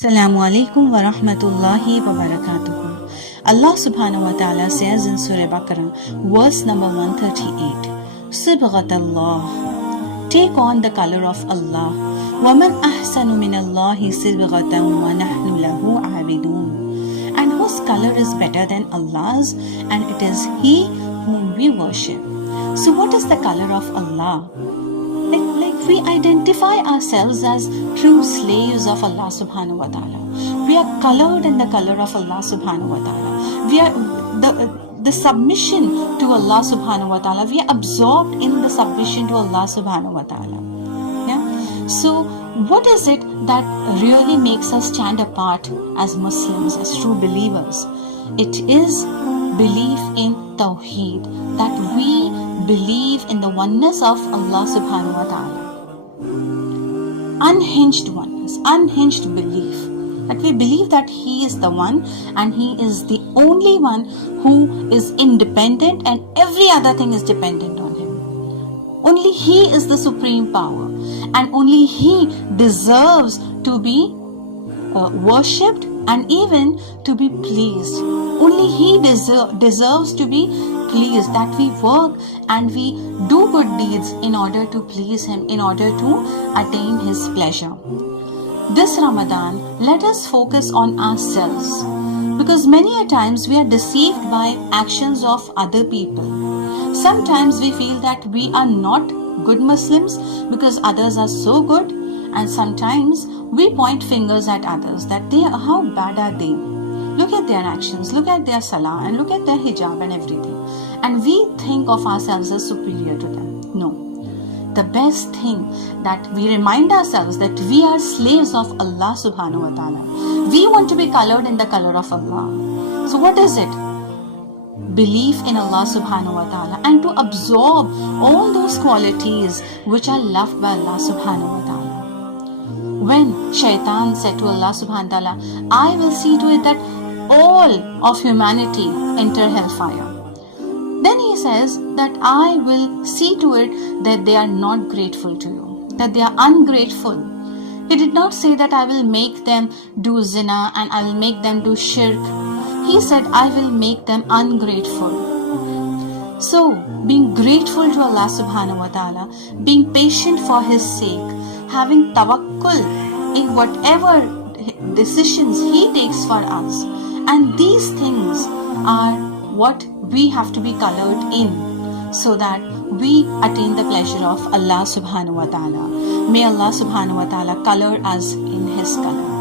Assalamu alaikum wa rahmatullahi wa barakatuhu. Allah subhanahu wa ta'ala says in Surah Baqarah, verse number 138, Sibghatallah, take on the color of Allah. وَمَنْ أَحْسَنُ مِنَ اللَّهِ سِبْغَةً وَنَحْنُ لَهُ عَابِدُونَ. And whose color is better than Allah's, and it is He whom we worship. So what is the color of Allah? Like we identify ourselves as true slaves of Allah subhanahu wa ta'ala. We are colored in the color of Allah subhanahu wa ta'ala. We are the submission to Allah subhanahu wa ta'ala. We are absorbed in the submission to Allah subhanahu wa ta'ala. Yeah. So what is it that really makes us stand apart as Muslims, as true believers? It is belief in Tawheed, that we believe in the oneness of Allah subhanahu wa ta'ala. Unhinged oneness, unhinged belief, that we believe that He is the one and He is the only one who is independent and every other thing is dependent on Him. Only He is the supreme power and only He deserves to be worshipped and even to be pleased. Only He deserves to be pleased, that we work and we do good deeds in order to please Him, in order to attain His pleasure. This Ramadan, let us focus on ourselves, because many a times we are deceived by actions of other people. Sometimes we feel that we are not good Muslims because others are so good, and sometimes we point fingers at others that how bad are they? Look at their actions, look at their salah, and look at their hijab and everything. And we think of ourselves as superior to them. No. The best thing that we remind ourselves that we are slaves of Allah subhanahu wa ta'ala. We want to be colored in the color of Allah. So what is it? Belief in Allah subhanahu wa ta'ala and to absorb all those qualities which are loved by Allah subhanahu wa ta'ala. When Shaitan said to Allah subhanahu wa ta'ala, I will see to it that all of humanity enter hellfire. Then he says that I will see to it that they are not grateful to you, that they are ungrateful. He did not say that I will make them do zina and I will make them do shirk. He said I will make them ungrateful. So being grateful to Allah subhanahu wa ta'ala, being patient for His sake, having tawakkul in whatever decisions He takes for us. And these things are what we have to be colored in, so that we attain the pleasure of Allah subhanahu wa ta'ala. May Allah subhanahu wa ta'ala color us in His color.